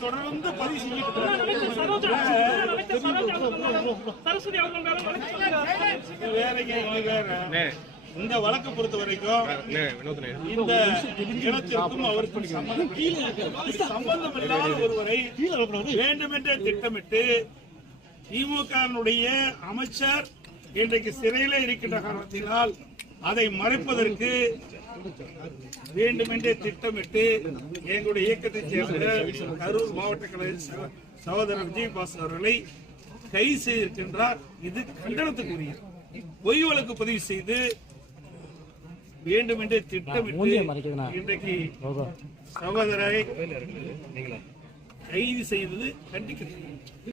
தொடர்ந்து பதிவு இந்த வழக்கு பொறுத்த வரைக்கும் இந்த இனத்திற்கும் அவருக்கும் சம்பந்தம் இல்லாத ஒருவரை வேண்டுமென்றே திட்டமிட்டு திமுக அமைச்சர் இன்றைக்கு சிறையில் இருக்கின்ற காரணத்தினால் அதை மறைப்பதற்கு வேண்டுமென்றே திட்டமிட்டு எங்களுடைய இயக்கத்தைச் சேர்ந்த கரூர் மாவட்ட கழக சகோதரர் விஜயபாஸ் அவர்களை கைது செய்திருக்கின்றார். இது கண்டனத்துக்குரிய பொய் வழக்கு பதிவு செய்து வேண்டுமென்றே திட்டமிட்டு இன்றைக்கு சகோதரரை கைது செய்தது கண்டிக்கிறது.